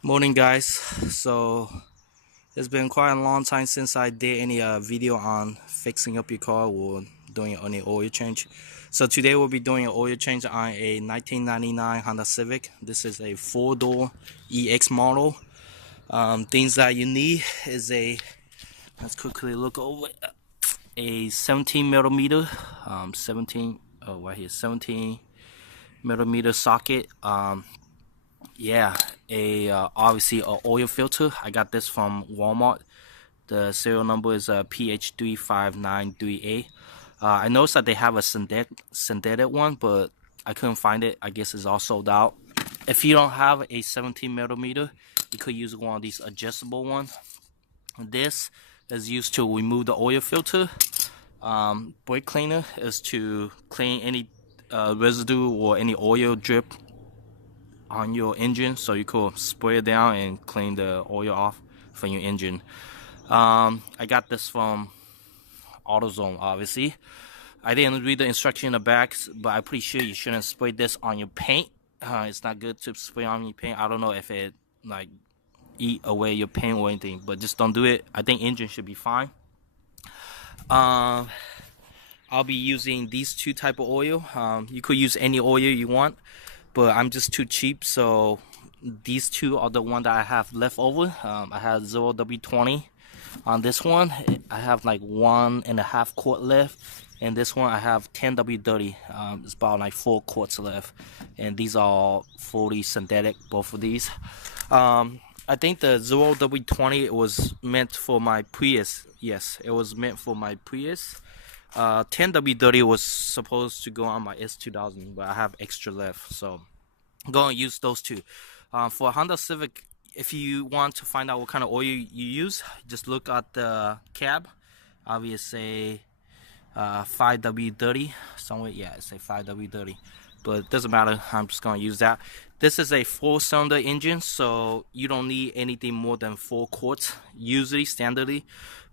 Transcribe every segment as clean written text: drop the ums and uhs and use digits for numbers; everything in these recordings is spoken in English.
Morning, guys. So it's been quite a long time since I did any video on fixing up your car or doing any oil change. So today we'll be doing an oil change on a 1999 Honda Civic. This is a four-door EX model. Things that you need is let's quickly look over a 17 millimeter, 17 oh right here 17 millimeter socket. Yeah, a obviously a oil filter. I got this from Walmart. The serial number is PH35938. I noticed that they have a synthetic one, but I couldn't find it. I guess it's all sold out. If you don't have a 17 millimeter, you could use one of these adjustable ones. This is used to remove the oil filter. Brake cleaner is to clean any residue or any oil drip on your engine, so you could spray it down and clean the oil off from your engine. I got this from AutoZone, obviously. I didn't read the instruction in the back, but I'm pretty sure you shouldn't spray this on your paint. It's not good to spray on your paint. I don't know if it like eat away your paint or anything, but just don't do it. I think engine should be fine. I'll be using these two type of oil. You could use any oil you want, but I'm just too cheap, so these two are the one that I have left over. I have 0W20 on this one. I have like 1.5 quart left, and this one I have 10W30. It's about like 4 quarts left, and these are fully synthetic, both of these. I think the 0W20 was meant for my Prius. Yes, it was meant for my Prius. 10W30 was supposed to go on my S2000, but I have extra left, so I'm going to use those two. For Honda Civic, if you want to find out what kind of oil you use, just look at the cab. Obviously, 5W30 somewhere. Yeah, it's a 5W30, but it doesn't matter. I'm just going to use that. This is a 4-cylinder engine, so you don't need anything more than 4 quarts usually, standardly.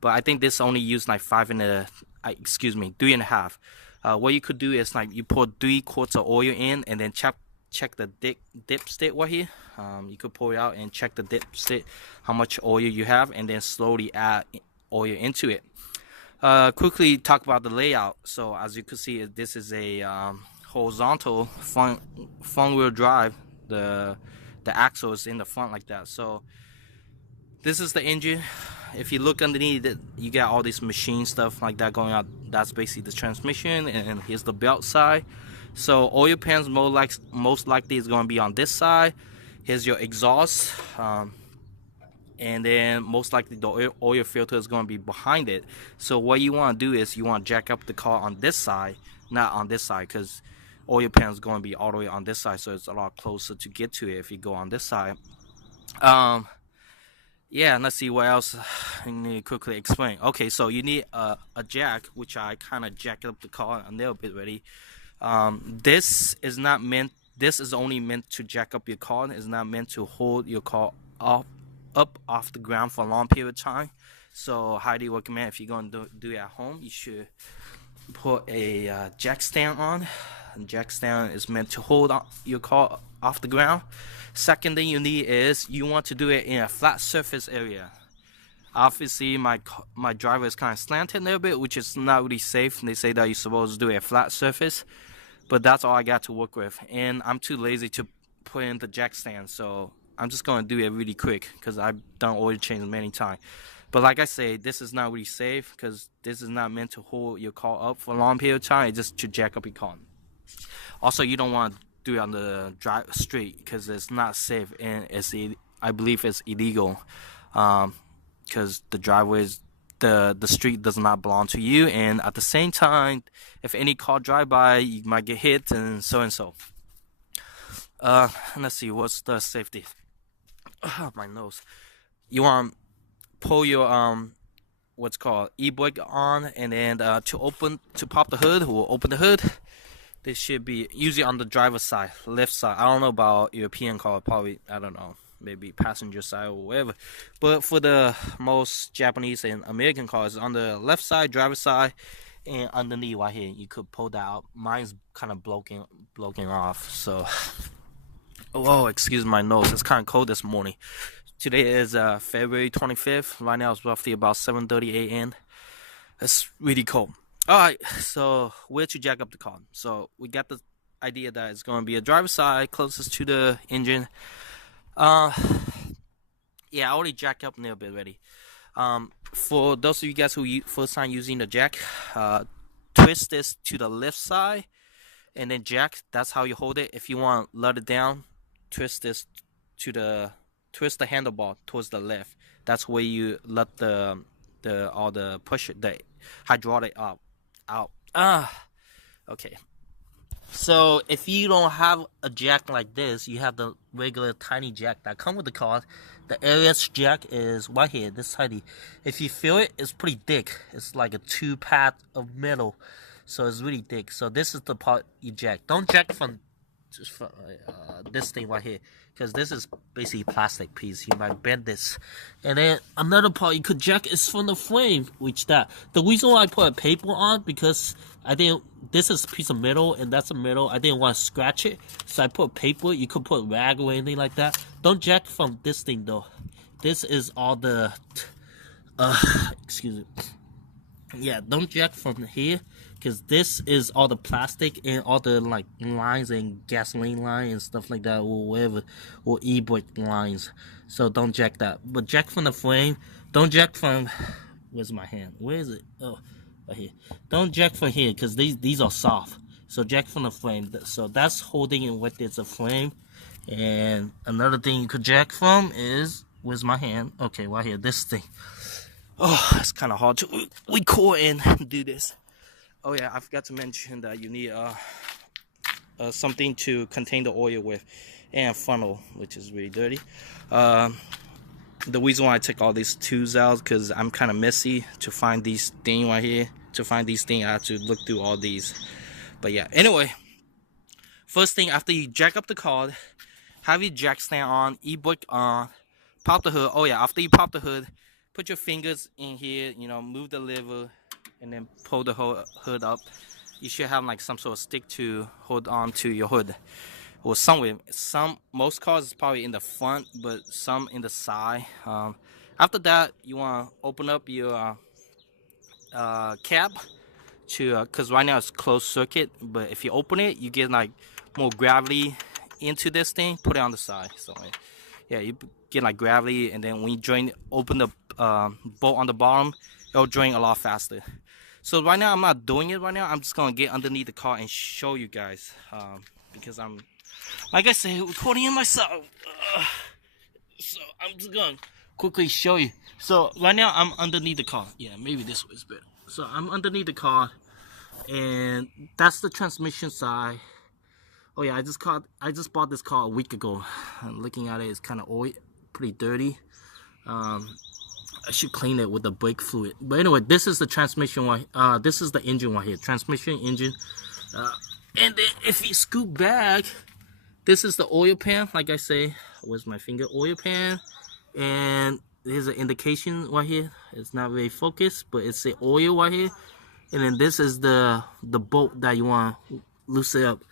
But I think this only used like 3.5. What you could do is like you pour 3 quarts of oil in, and then check the dipstick right here. You could pour it out and check the dipstick how much oil you have, and then slowly add oil into it. Quickly talk about the layout. So as you can see, this is a horizontal front wheel drive. The axle is in the front like that. So this is the engine. If you look underneath it, you got all this machine stuff like that going on. That's basically the transmission, and here's the belt side. So oil pans most likely is going to be on this side. Here's your exhaust, and then most likely the oil filter is going to be behind it. So what you want to do is you want to jack up the car on this side, not on this side, because oil pan is going to be all the way on this side, so it's a lot closer to get to it if you go on this side. Yeah, let's see what else I need to quickly explain. Okay, so you need a jack, which I kind of jacked up the car a little bit already. This is only meant to jack up your car. It's not meant to hold your car up off the ground for a long period of time. So highly recommend, if you're going to do it at home, you should put a jack stand on. And jack stand is meant to hold your car off the ground. Second thing you need is you want to do it in a flat surface area. Obviously, my driver is kind of slanted a little bit, which is not really safe. They say that you're supposed to do a flat surface, but that's all I got to work with. And I'm too lazy to put in the jack stand, so I'm just going to do it really quick because I've done oil change many times. But like I say, this is not really safe because this is not meant to hold your car up for a long period of time. It's just to jack up your car. Also, you don't want to do it on the street because it's not safe, and I believe it's illegal. Because the driveways, the street does not belong to you, and at the same time, if any car drive by, you might get hit and so. Let's see, what's the safety? My nose. You want to pull your what's called e-brake on, and then to pop the hood or open the hood. This should be usually on the driver's side, left side. I don't know about European car, probably, I don't know, maybe passenger side or whatever. But for the most Japanese and American cars, on the left side, driver's side, and underneath right here, you could pull that out. Mine's kind of blocking off, so Oh, excuse my nose. It's kind of cold this morning. Today is February 25th. Right now it's roughly about 7:30 a.m. It's really cold. All right, so where to jack up the car? So we got the idea that it's going to be a driver's side closest to the engine. Yeah, I already jacked up a little bit already. For those of you guys who first time using the jack, twist this to the left side and then jack. That's how you hold it. If you want to let it down, twist this to the handlebar towards the left. That's where you let the hydraulic out. Okay. So if you don't have a jack like this, you have the regular tiny jack that come with the car. The areas jack is right here, this tiny. If you feel it, it's pretty thick. It's like a 2-pad of metal, so it's really thick. So this is the part you jack. Don't jack from this thing right here, because this is basically a plastic piece. You might bend this. And then another part you could jack is from the frame, which the reason why I put a paper on, because I didn't, this is a piece of metal and that's a metal, I didn't want to scratch it, so I put paper. You could put rag or anything like that. Don't jack from this thing though. This is all the excuse me. Yeah, don't jack from here, because this is all the plastic and all the like lines and gasoline line and stuff like that, or whatever, or e-brake lines. So don't jack that. But jack from the frame. Don't jack from, where's my hand? Where is it? Oh, right here. Don't jack from here, because these are soft. So jack from the frame. So that's holding it with it's a frame. And another thing you could jack from is, where's my hand? Okay, right here. This thing. Oh, it's kind of hard to record and do this. Oh yeah, I forgot to mention that you need something to contain the oil with, and a funnel, which is really dirty. The reason why I took all these tools out, because I'm kind of messy to find these things right here. To find these things, I have to look through all these. But yeah, anyway, first thing after you jack up the car, have your jack stand on, e-brake on, pop the hood. Oh yeah, after you pop the hood, put your fingers in here, move the lever, and then pull the hood up. You should have like some sort of stick to hold on to your hood, or somewhere. Most cars is probably in the front, but some in the side. After that, you want to open up your cab because right now it's closed circuit. But if you open it, you get like more gravity into this thing. Put it on the side. So yeah, you get like gravity, and then when you open the bolt on the bottom, it'll drain a lot faster. So right now I'm not doing it right now. I'm just gonna get underneath the car and show you guys, because I'm, like I said, recording it myself. So I'm just gonna quickly show you. So right now I'm underneath the car. Yeah, maybe this way is better. So I'm underneath the car, and that's the transmission side. Oh yeah, I just bought this car a week ago. And looking at it, it's kind of oily, pretty dirty. I should clean it with the brake fluid. But anyway, this is the transmission one. This is the engine right here. Transmission, engine. And then if you scoot back, this is the oil pan. Like I say, where's my finger? Oil pan. And there's an indication right here. It's not very focused, but it's the oil right here. And then this is the bolt that you want to loosen up.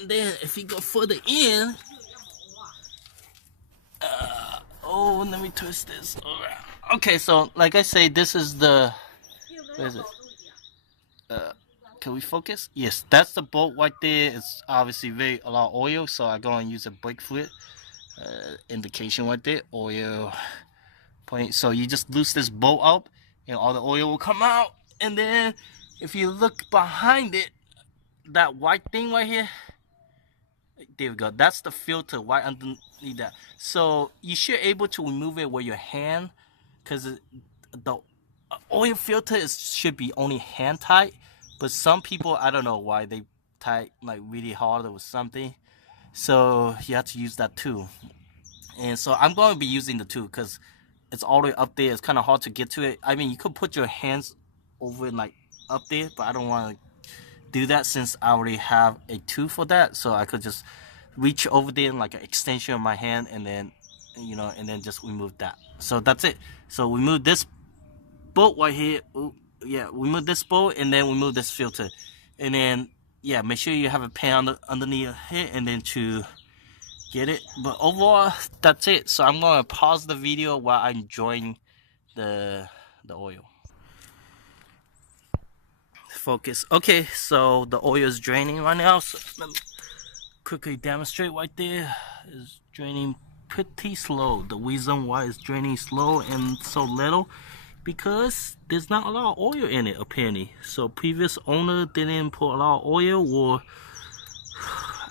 And then if you go further in, let me twist this around. Okay, so like I say, this is the, where is it? Can we focus? Yes, that's the bolt right there. It's obviously a lot of oil, so I'm going to use a brake fluid indication right there, oil point. So you just loose this bolt up, and all the oil will come out. And then if you look behind it, that white thing right here, there we go. That's the filter right underneath that. So you should be able to remove it with your hand, because the oil filter should be only hand tight. But some people, I don't know why they tight like really hard or something. So you have to use that too. And so I'm going to be using the tool because it's all the way up there. It's kind of hard to get to it. I mean, you could put your hands over like up there, but I don't want to do that since I already have a tool for that. So I could just reach over there like an extension of my hand, and then and then just remove that. So that's it. So we move this bolt right here. Ooh, yeah, we move this bolt, and then we move this filter, and then yeah, make sure you have a pan underneath here, and then to get it. But overall, that's it. So I'm gonna pause the video while I'm enjoying the oil. Focus. Okay, so the oil is draining right now. So let me quickly demonstrate right there. It's draining pretty slow. The reason why it's draining slow and so little, because there's not a lot of oil in it apparently. So previous owner didn't put a lot of oil, or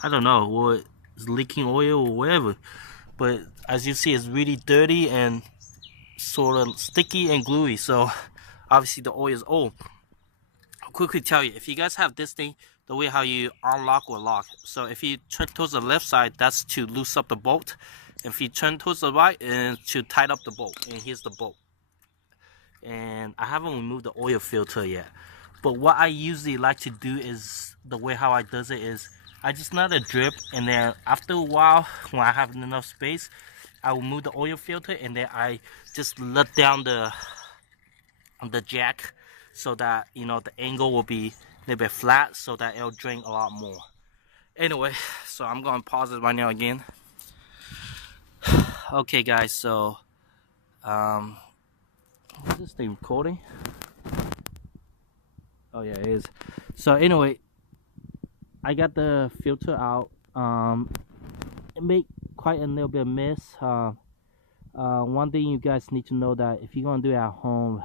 I don't know, or it's leaking oil or whatever. But as you see, it's really dirty and sort of sticky and gluey. So obviously the oil is old. I'll quickly tell you, if you guys have this thing, the way how you unlock or lock. So if you turn towards the left side, that's to loose up the bolt. If you turn towards the right, and to tighten up the bolt. And here's the bolt. And I haven't removed the oil filter yet. But what I usually like to do is, the way how I does it is, I just let it drip, and then after a while, when I have enough space, I will move the oil filter, and then I just let down the jack, so that, you know, the angle will be a little bit flat, so that it'll drain a lot more. Anyway, so I'm gonna pause it right now again. Okay guys, so is this thing recording? Oh yeah, it is. So anyway, I got the filter out. It made quite a little bit of mess. One thing you guys need to know, that if you're gonna do it at home,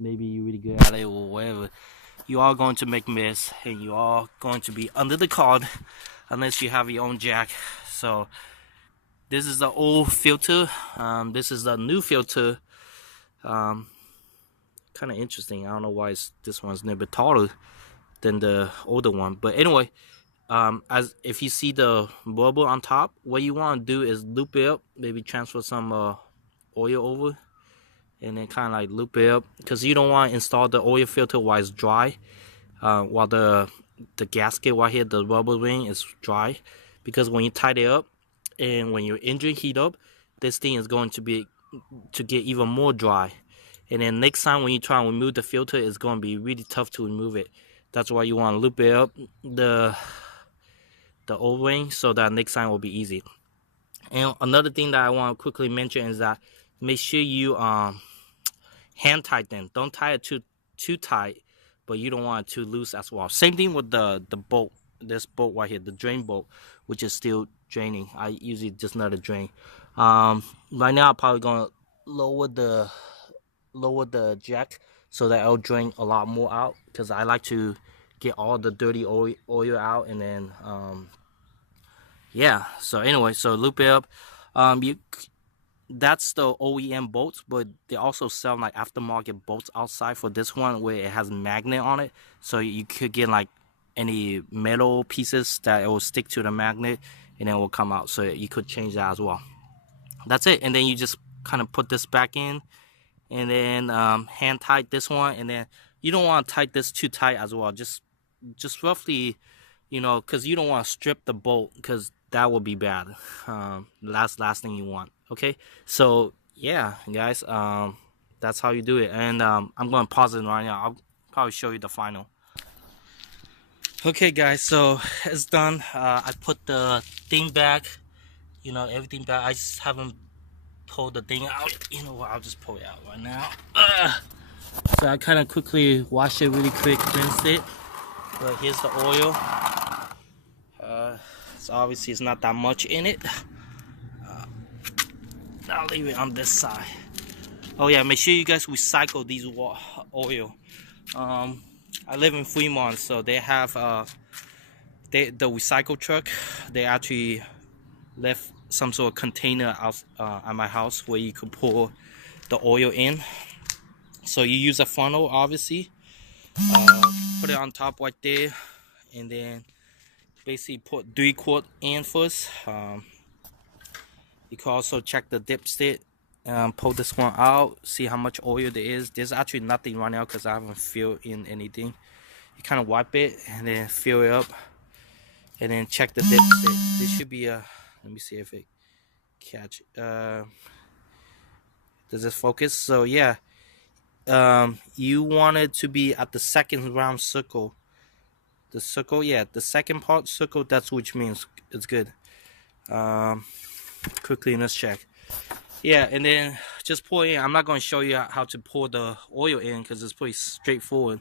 maybe you're really good at it or whatever, you are going to make mess, and you are going to be under the car unless you have your own jack. So this is the old filter. This is the new filter. Kind of interesting. I don't know why this one's a little bit taller than the older one, but anyway, as if you see the bubble on top, what you want to do is loop it up, maybe transfer some oil over, and then kind of like loop it up, because you don't want to install the oil filter while it's dry, while the gasket right here, the rubber ring, is dry, because when you tighten it up and when your engine heat up, this thing is going to get even more dry. And then next time when you try and remove the filter, it's going to be really tough to remove it. That's why you want to loop it up, the O-ring, so that next time will be easy. And another thing that I want to quickly mention is that make sure you hand tighten. Don't tie it too tight, but you don't want it too loose as well. Same thing with the bolt. This bolt right here, the drain bolt, which is still draining. I usually just let it drain. Right now I'm probably gonna lower the jack, so that it'll drain a lot more out, because I like to get all the dirty oil out. And then yeah, so anyway, so loop it up. That's the OEM bolts, but they also sell like aftermarket bolts outside for this one, where it has a magnet on it, so you could get like any metal pieces that it will stick to the magnet, and then it will come out. So you could change that as well. That's it. And then you just kind of put this back in, and then hand tight this one, and then you don't want to tight this too tight as well. Just roughly, you know, because you don't want to strip the bolt, because that would be bad. Last thing you want. Okay, so yeah guys, that's how you do it. And I'm gonna pause it right now. I'll probably show you the final. Okay guys, so it's done. I put the thing back, you know, everything back. I just haven't pulled the thing out. You know what, I'll just pull it out right now. So I kind of quickly wash it really quick, rinse it. But here's the oil. So obviously it's not that much in it. I'll leave it on this side. Oh yeah, make sure you guys recycle these oil. I live in Fremont, so they have the recycle truck. They actually left some sort of container out at my house where you could pour the oil in. So you use a funnel, obviously. Put it on top right there, and then basically put 3 quart in first. You can also check the dipstick, pull this one out, see how much oil there is. There's actually nothing right now because I haven't filled in anything. You kind of wipe it and then fill it up, and then check the dipstick. This should be a, let me see if it catch. Does this focus? So yeah, you want it to be at the second round circle. The circle, yeah, the second part circle, that's which means it's good. Quickly, let's check. Yeah, and then just pour in. I'm not going to show you how to pour the oil in because it's pretty straightforward.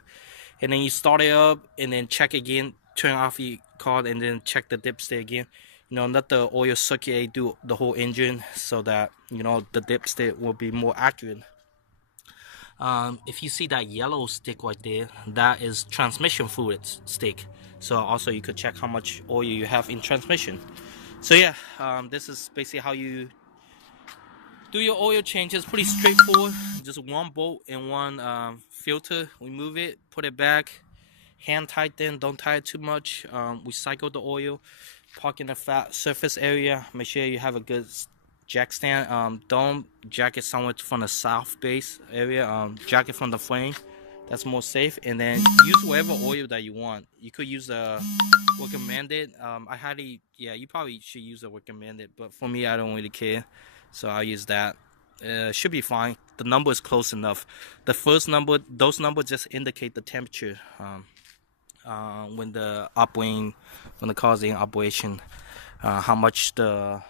And then you start it up and then check again, turn off your car, and then check the dipstick again. Let the oil circulate through the whole engine so that the dipstick will be more accurate. If you see that yellow stick right there, that is transmission fluid stick. So also you could check how much oil you have in transmission. So yeah, this is basically how you do your oil changes. Pretty straightforward. Just one bolt and one filter. Remove it, put it back, hand tighten, don't tie it too much. Recycle the oil, park in the flat surface area. Make sure you have a good jack stand. Don't jack it somewhere from the south base area. Jack it from the frame. That's more safe. And then use whatever oil that you want. You could use a recommended. You probably should use a recommended, but for me, I don't really care, so I'll use that. Should be fine. The number is close enough. The first number, those numbers just indicate the temperature when the car's in operation, how much the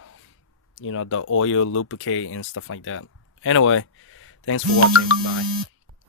oil lubricate and stuff like that. Anyway, thanks for watching. Bye.